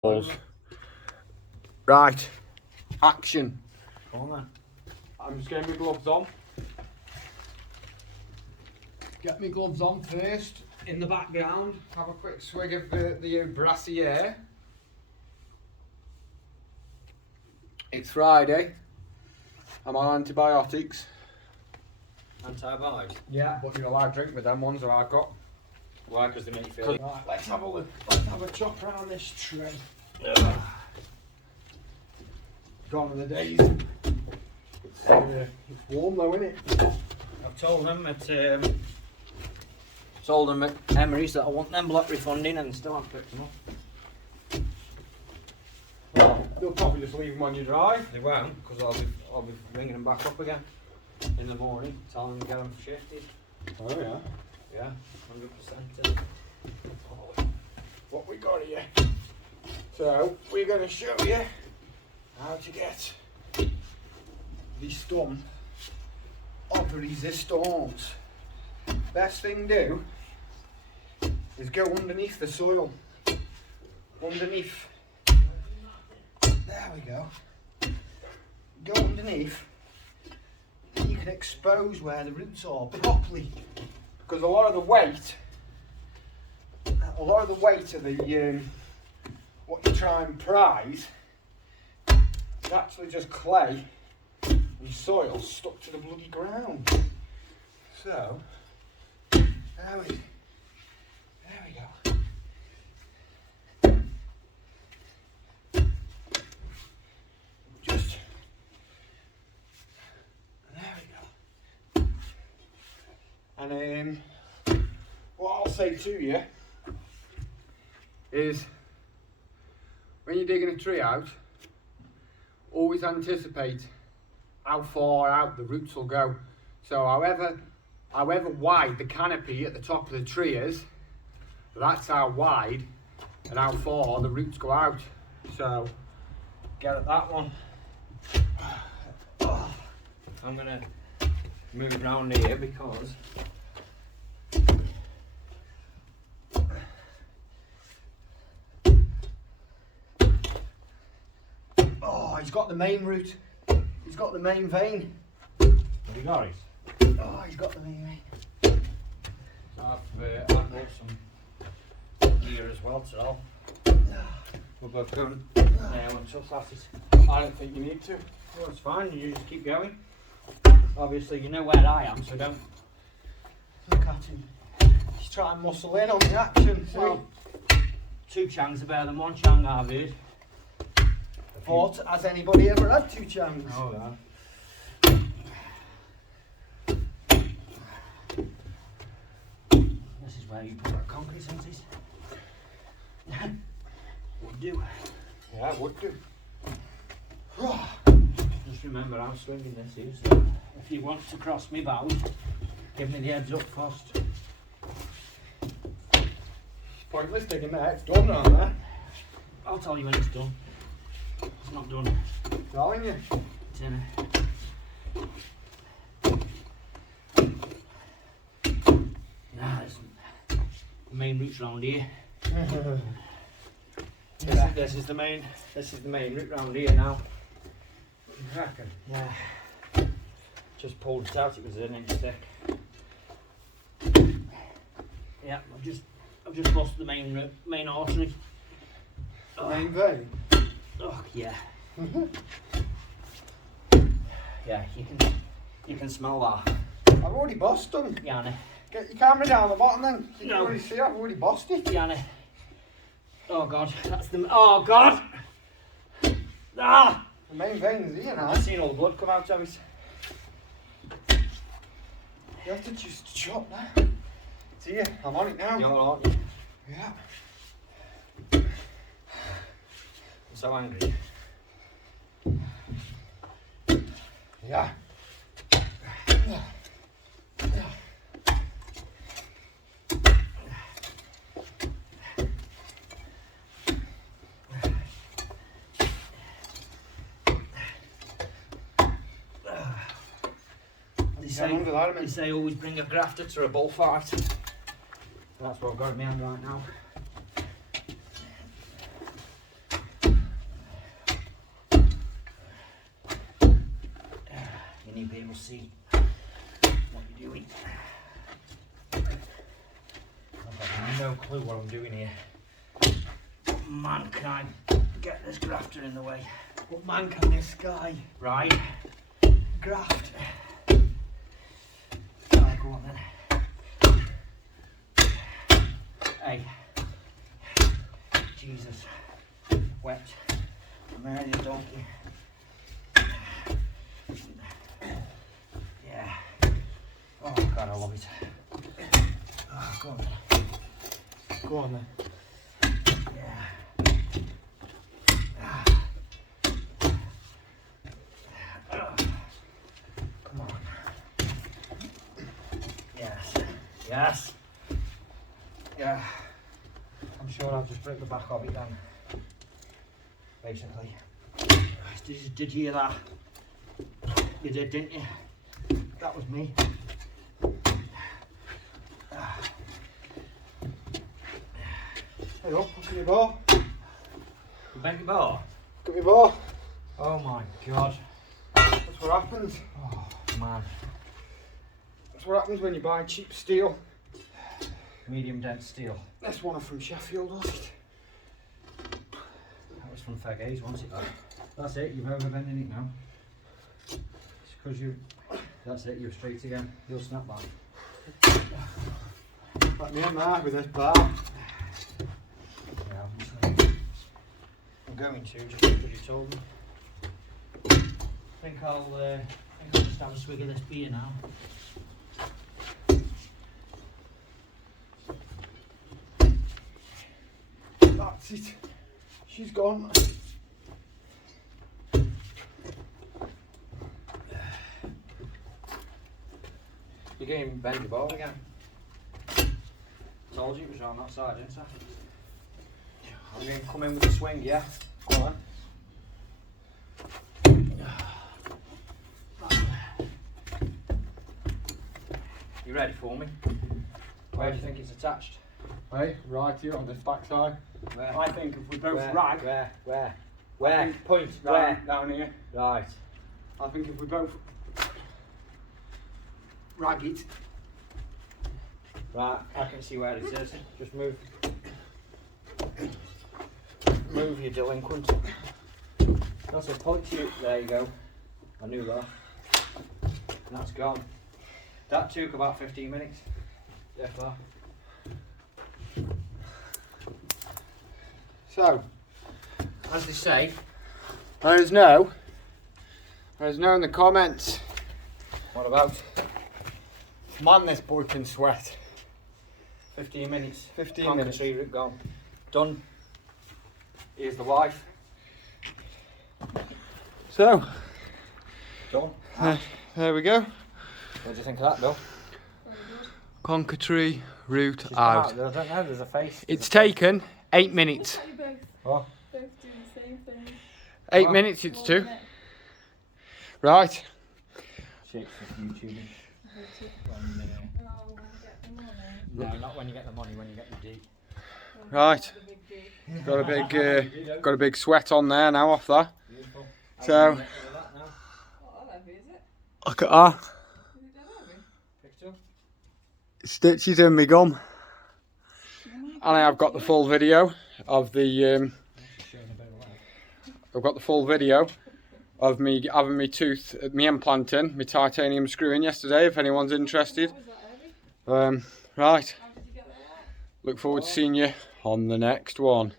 Balls. Right, action. Go on then. I'm just getting my gloves on. Get my gloves on first. In the background, have a quick swig of the brassy air. It's Friday. I'm on antibiotics. Antibiotics? Yeah, but you're allowed to drink with them ones that I've got. Why? Because they make you feel. Right, let's have a look. Let's have a chop around this tray. Gone are the days. It's warm though, isn't it? I've told them at Emery's that I want them block refunding and still haven't picked them up. Well, they'll probably just leave them on your drive. They won't, because I'll be ringing them back up again in the morning, telling them to get them shifted. Oh yeah. Yeah, 100%. What we got here. So we're going to show you how to get the stump of the resistance. Best thing to do is go underneath the soil. Underneath. There we go. Go underneath. You can expose where the roots are properly. Because a lot of the weight of the what you try and prize is actually just clay and soil stuck to the bloody ground. So there we go. Just there we go. And what I'll say to you is, when you're digging a tree out, always anticipate how far out the roots will go. So however wide the canopy at the top of the tree is, that's how wide and how far the roots go out. So get at that one. I'm going to move around here because He's got the main root. He's got the main vein. have you got it? Oh, he's got the main vein. So I've bought some gear as well, so we're both going until classes. I don't think you need to. Well, it's fine, you just keep going. Obviously you know where I am, so don't. Look at him. He's trying to muscle in on the action. See? Well, 2 changs are better than 1 chang, I've heard. But has anybody ever had 2 changs? Oh, yeah. This is where you put our concrete senses. Would do. Yeah, it would do. Just remember I'm swinging this here, so if you want to cross me bows, give me the heads up first. Pointless digging there. It's done around there. I'll tell you when it's done. It's not done. Telling you. It's in Nah, there's the main roots round here. This is the main route round here now. You reckon? Yeah. Just pulled it out, it was an inch thick. Yeah, I've just lost the main artery. Main vein? Oh yeah. Yeah, you can smell that. I've already bossed them. Yanni. Get your camera down the bottom then. You can No. already see I've already bossed it. Yanni. Oh god, oh god! Ah! The main vein is here now. I've seen all the blood come out of it. You have to just chop now. See ya, I'm on it now. You're aren't you? Yeah. I'm so angry. Yeah. They say always bring a grafter to a bullfight. That's what I've got in my hand right now. you people see what you're doing. I've got no clue what I'm doing here. Man, can I get this grafter in the way? But man, can this guy? Right. Graft. Right, go on then. Hey. Jesus. Wet. I'm there, you donkey. Yeah. Oh God, I love it. Oh, go on then. Go on then. Yeah. Come on. Yes. Yes. Yeah. I'm sure I'll just break the back of it then. Basically. Did you hear that? You did, didn't you? That was me. Hey up, look at your ball. You bent your bar? Look at your ball. Oh my God. That's what happens. Oh man. That's what happens when you buy cheap steel. Medium dense steel. This one from Sheffield, was it? That was from Feggays, wasn't it? That's it, you've overbending it now. It's because you. That's it, you're straight again. You'll snap back. Like me and Mark with this bar. Yeah, obviously. I'm going to, just because you told me. I think I'll just have a swig of this beer now. That's it. She's gone. You're getting bend your ball again. Told you it was on that side, didn't I? I'm going to come in with a swing, yeah? Go on. You ready for me? Where do you think it's attached? Hey, right here on this back side. Where? I think if we both Where? rag. Where? I think Point. down, Where? down here. Right. I think if we both rag it. Right, I can see where it is. Just move. Move, you delinquent. That's a point shoot. There you go. I knew that. And that's gone. That took about 15 minutes. If that. So, As they say, let us know. Let us know in the comments. what about Man, this boy can sweat. 15 minutes? 15 minutes. Concrete route gone. Done. Here's the wife. So, Done. there we go. What do you think of that, Bill? Concrete route She's come out. I don't know, there's a face. It's taken 8 minutes. You both Oh. do the same thing. 8 Wow. minutes it's More 2. than it. Right. Shit, for YouTubing. Oh, when I get the money. No, not when you get the money, when you get the D. Right. The big D. Got a big sweat on there now off that. Beautiful. So- How do you get rid of that now? What heavy is it? Look at that. Is it dead heavy? Picked up? Stitches in my gum. And I have got the full video of the Showing a bit of light. I've got the full video of me having my tooth, me implanting, my titanium screwing yesterday, if anyone's interested. How is that heavy? Right. How did you get that out? Look forward to seeing you on the next one.